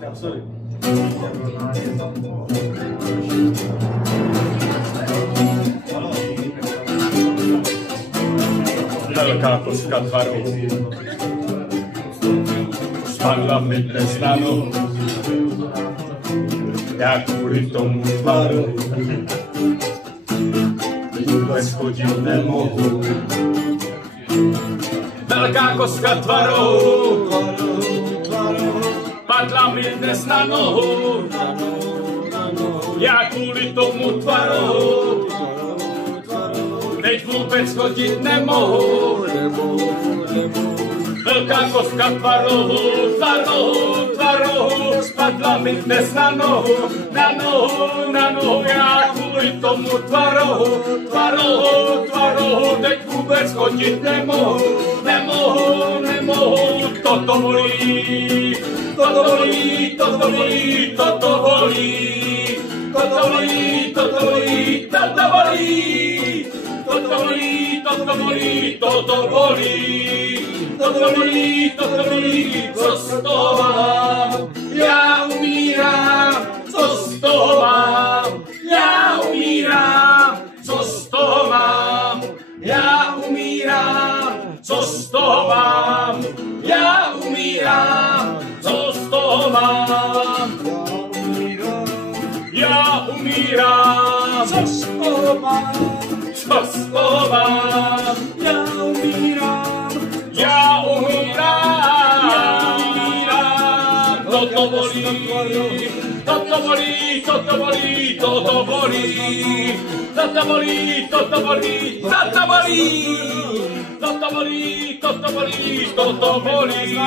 Sorry. Velká koska tvaru spadla mi dnes na nohu. Já kvůli tomu tvaru vůbec chodit nemohu. Velká koska tvaru padla mi dnes na nohu. Já kvůli tomu tvaru teď vůbec chodit nemohu. Velká koska tvaru spadla mi dnes na nohu. Já kvůli tomu tvaru teď vůbec chodit nemohu. Toto bolí. Co z toho mám? Já umírám. Co z toho mám? Já umírám. Co z toho mám? Já umírám. Co z toho mám? Já umírám. Co z toho mám? Já umírám. Co z toho mám? Co z toho mám? Já umírám. Já umírám. Toto bolí. Toto bolí. Toto bolí. Toto bolí. Toto bolí. Toto bolí. Toto bolí. Toto bolí. Toto bolí. Toto bolí.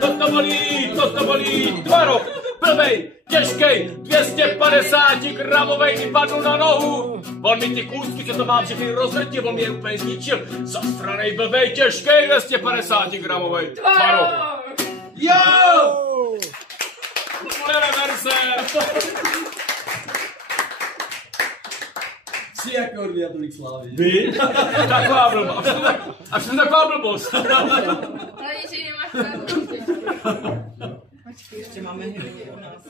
Toto bolí. Toto bolí. Tvarok. Blbej, těžkej, 250 gramovej i padnu na nohu. On mi ty kůzky, co to mám všechny rozvrtil, on mě je úplně zničil. Zastranej, blbej, těžkej, 250 gramovej. Tvarok. Jo! Ukulele verze. 3 akordy a tolik slávy. Vy? Taková blbost. A jsem taková blbost. Ale že nemáš pravdu. Počkej, ještě máme hymny u nás.